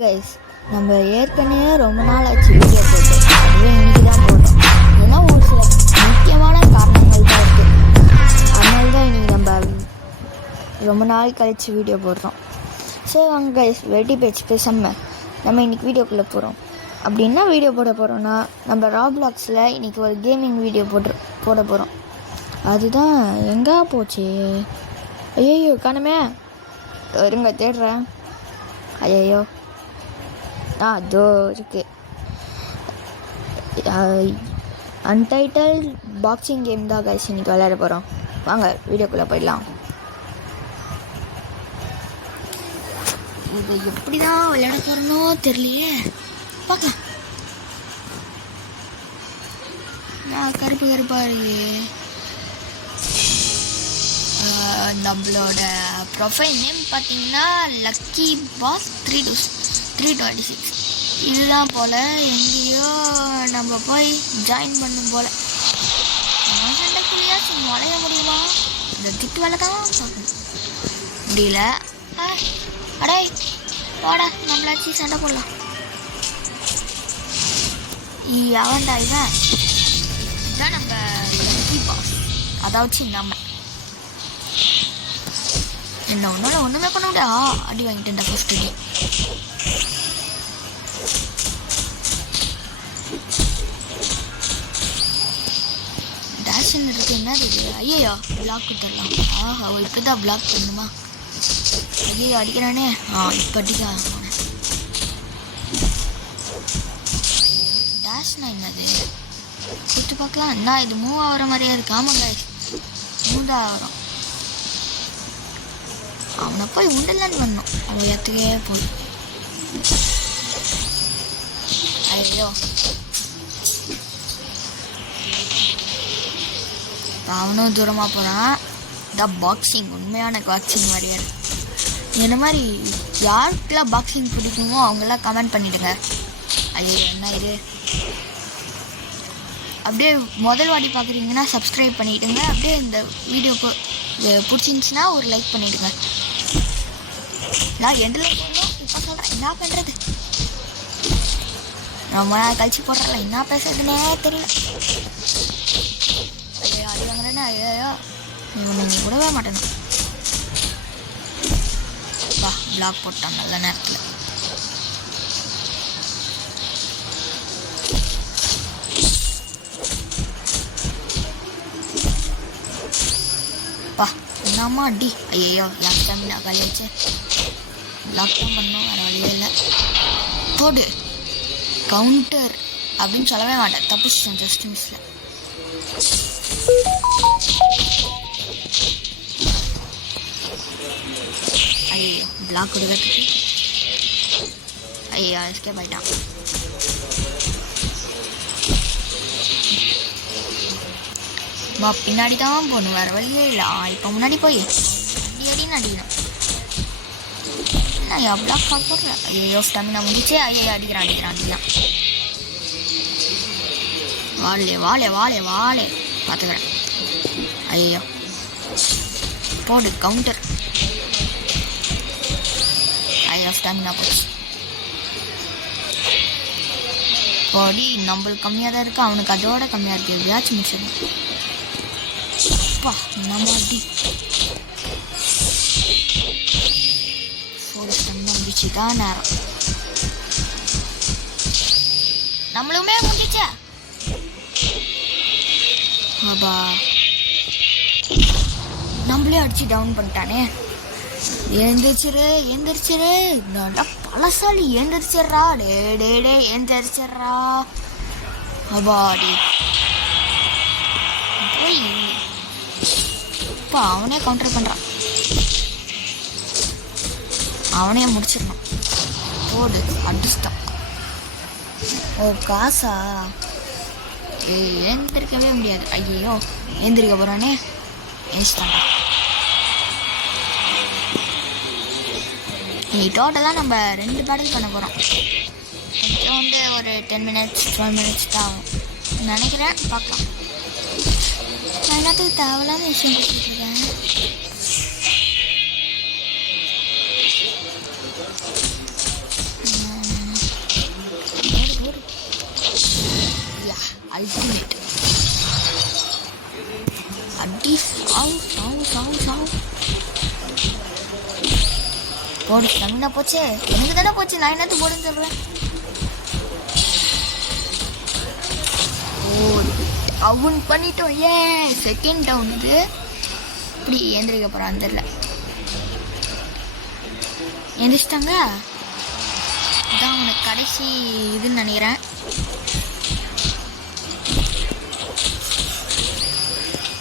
Guys, நம்ம ஏற்கனவே ரொம்ப நாள் ஆச்சு வீடியோ போட்டு. அதுவே இன்னைக்கு தான் போட்டோம். ஏன்னா ஒரு சில முக்கியமான காரணங்கள் தான் இருக்குது. அதனால தான் இன்னைக்கு நம்ம ரொம்ப நாள் கழித்து வீடியோ போடுறோம். சரி வாங்க கைஸ், வெட்டி பேச்சு பேசாம நம்ம இன்னைக்கு வீடியோக்குள்ளே போகிறோம். அப்படின்னா வீடியோ போட போகிறோன்னா நம்ம ராப்ளாக்ஸில் இன்னைக்கு ஒரு கேமிங் வீடியோ போட போகிறோம். அதுதான் எங்கே போச்சு? ஐயோ காணுமே, இருங்க தேடுறேன். ஐயோ அதோ இருக்கு. அன்டைட்டில் பாக்ஸிங் கேம் தான் கைஸ் இன்னைக்கு விளையாட போகிறோம். வாங்க வீடியோக்குள்ளே போயிடலாம். இது எப்படி தான் விளையாட போகிறனோ தெரியலையே, பார்க்கலாம். கருப்பு கருப்பாக இருக்கு. நம்மளோட ப்ரொஃபைல் நேம் பார்த்தீங்கன்னா லக்கி பாஸ் 326. இதுதான் போல் எங்கேயோ நம்ம போய் ஜாயின் பண்ணும் போல். சண்டைக்குள்ளேயாச்சும் நுழைய முடியுமா? இந்த திட்டு வேலை தான் பார்க்கணும். முடியல. அடே வாடா, நம்மளாச்சும் சண்டை போடலாம். அவன்டா இவன். இதுதான் நம்ம லக்கி பாஸ், அதாச்சும் நம்ம என்ன ஒன்றால் ஒன்றுமே பண்ண முடியா. அடி வாங்கிட்டேன்டா ஃபஸ்ட்டு டே. டேஷன் இருக்கு. என்ன இருக்குது? ஐயோ பிளாக் கொடுத்துடலாம். ஆஹா, இப்போ தான் பிளாக் பண்ணுமா? ஐயோ அடிக்கிறானே. இப்போ அடிக்க டேஷ்னா என்னது? கொடுத்து பார்க்கலாம். என்ன இது மூவ் ஆகிற மாதிரியே இருக்கு. ஆமாங்க, மூவ் தான் ஆகிறோம். அவனை போய் உண்டலான்னு வந்தோம். அவன் இடத்துக்கே போய் ஐயோ அவனும் தூரமாக போகிறான். இதான் பாக்ஸிங், உண்மையான பாக்ஸிங் மாதிரியே. இந்த மாதிரி யாருக்கெல்லாம் பாக்ஸிங் பிடிக்குமோ அவங்கெல்லாம் கமெண்ட் பண்ணிவிடுங்க. ஐயோ என்ன இது? அப்படியே முதல் வாட்டி பார்க்குறீங்கன்னா சப்ஸ்கிரைப் பண்ணிவிடுங்க. அப்படியே இந்த வீடியோக்கு பிடிச்சிருந்துச்சின்னா ஒரு லைக் பண்ணிவிடுங்க. நான் எண்டில் போடணும். இப்போ சொல்கிறேன், என்ன பண்ணுறது? ரொம்ப நாள் கழிச்சு போடுறல, என்ன பேசுறதுன்னே தெரியல. ஐயோ அடி வாங்குறேன்னா ஐயோ நீங்கள் கூடவே மாட்டேன். வா, பிளாக் போட்டான் நல்ல நேரத்தில். வா என்னம்மா அடி. ஐயோ லாக் டைம் நான் காலியாச்சு. லாக் தான் பண்ணோம், வேறு வழியே இல்லை. போடு கவுண்டர் அப்படின்னு சொல்லவே மாட்டேன், தப்பிச்சிட்டேன் ஜஸ்ட் மிஸ்ஸில். ஐயோ பிளாக் கொடுக்கறதுக்கு. ஐயோ எஸ்கேப் ஆகிட்டான். பின்னாடி தான் போகணும், வேறு வழியே இல்லை. இப்போ முன்னாடி போய் அடின்னு அடிக்கணும். ஐயா பிளாக் போடுறேன். ஐயோ ஸ்டாமினா முடிச்சு. ஐயோ அடிக்கிறான். வாழே பார்த்துக்கிறேன். ஐயோ போடு கவுண்டர். ஐயோ ஸ்டாமினா போச்சு. போடி நம்மளுக்கு கம்மியாக தான் இருக்குது, அவனுக்கு அதோட கம்மியாக இருக்குது. எப்படியாச்சும் முடிச்சிடணும். அப்பா நம்ம அடி. முடிச்சுதான் நேரம். நம்மளுமே முடிச்சா பாபா, நம்மளே அடிச்சு டவுன் பண்ணிட்டானே. ஏந்திரிச்சிரு நல்லா பழசாலி. ஏந்திரிச்சிட்றா டே ஏந்திரிச்சிட்றா. அபாடி போய் இப்போ அவனே கவுண்டர் பண்ணுறான். அவனே முடிச்சிடணும். போடு அடிச்சுட்டான். ஓ காசா? ஏந்திரிக்கவே முடியாது. ஐயோ ஏந்திரிக்க போகிறானே. ஏசிட்டான். டோட்டலாக நம்ம 2 பேட்டில் பண்ண போகிறோம். கொஞ்சம் ஒரு 10 minutes 12 minutes தான் ஆகும் நினைக்கிறேன். பார்க்கலாம். நான் எல்லாத்துக்கும் தேவையில்லாத விஷயம் கொடுத்துட்ருக்கேன். அல்டிமேட். அடி சாவு சாவு சாவு சாவு. போடு ஸ்டெமினா போச்சு. எனக்கு தானே போச்சு, நான் என்னத்து போடுன்னு சொல்கிறேன். டவுன் பண்ணிட்டோம். செகண்ட் டவுனுக்கு இப்படி ஏந்திரிக்க போகிறான் தெரியல. எந்திரிச்சிட்டாங்க. இதான் அவனுக்கு கடைசி இதுன்னு நினைக்கிறேன்.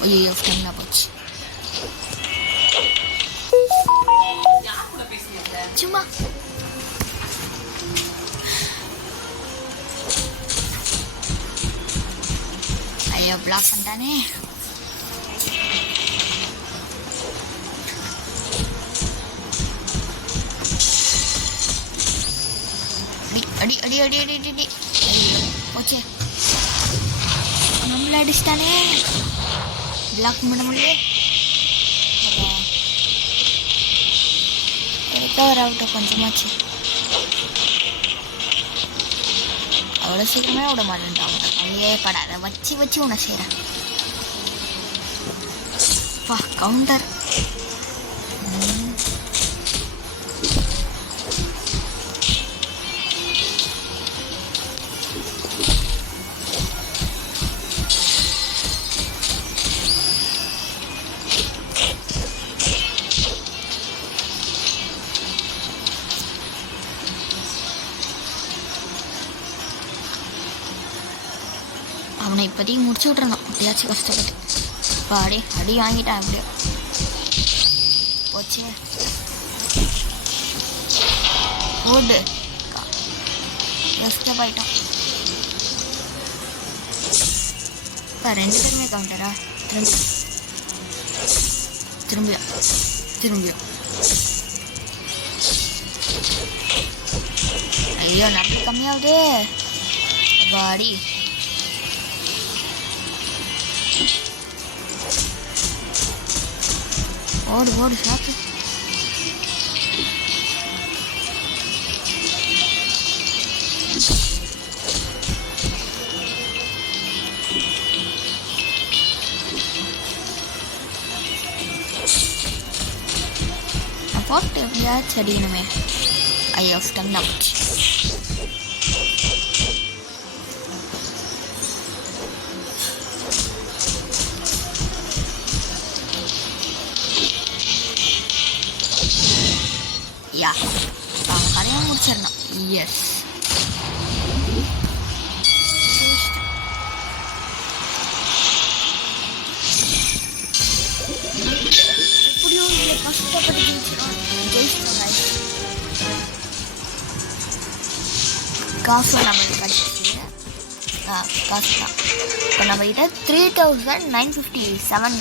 ஐயோ ஸ்டெமினா போச்சு. சும்மா ஐயோ பிளாக் பண்ணிட்டானே. அடி அடி அடி அடி அடி அடி. ஓகே நம்மள அடிச்சிட்டானே. பிளாக் பண்ண முடியல. ரெக்கவர் ஆகட்டும் கொஞ்சமாச்சு. அவ்வளோ சீக்கிரமே விட மாட்டேன்ட்டான். ஐயே படாத வச்சு வச்சு உன்னை செய்கிறேன். பா கவுண்டர். அவனை இப்போதைக்கு முடிச்சு விட்றணும் எப்படியாச்சும் கஷ்டப்பட்டு. இப்போ அடி வாங்கிட்டான் அப்படியே போச்சு. ஓடு எஸ்கேப் ஆகிட்டோம். இப்போ 2 பேருமே கவுண்டரா. திரும்பியும் ஐயோ நிறைய கம்மியாகுது. பாடி ஓடு ஓடு சாப்பிட்டு. போட்டு எப்படியாச்சும் அடிக்கணுமே. ஐயோ ஸ்டெமினா போச்சு. யா அவன் கரையாக முடிச்சிடணும். எஸ் எப்படியும் இதில் கஷ்டப்பட்டு ஜெயிச்சிட்டோம். காசு நம்மளுக்கு கிடைச்சிச்சு. காசு தான். இப்போ நம்மகிட்ட 3957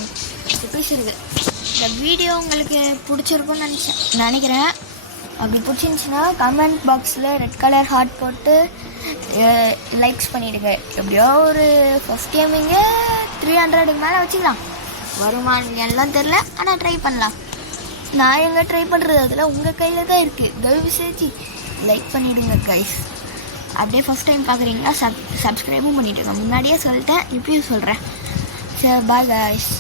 ருபீஸ் இருக்குது. இந்த வீடியோ உங்களுக்கு பிடிச்சிருக்குன்னு நினைக்கிறேன். அப்படி பிடிச்சிருந்துச்சின்னா கமெண்ட் பாக்ஸில் ரெட் கலர் ஹார்ட் போட்டு லைக்ஸ் பண்ணிவிடுங்க. எப்படியோ ஒரு ஃபஸ்ட் கேமிங்கு 300க்கு மேலே வச்சுக்கலாம். வருமானம் எல்லாம் தெரில, ஆனால் ட்ரை பண்ணலாம். நான் எங்கே ட்ரை பண்ணுறது அதில் உங்கள் கையில் தான் இருக்குது. தயவு செஞ்சு லைக் பண்ணிவிடுங்க கைஸ். அப்படியே ஃபஸ்ட் டைம் பார்க்குறீங்களா சப்ஸ்கிரைபும் பண்ணிவிடுங்க. முன்னாடியே சொல்லிட்டேன், இப்பயும் சொல்கிறேன். சரி பாய் கைஸ்.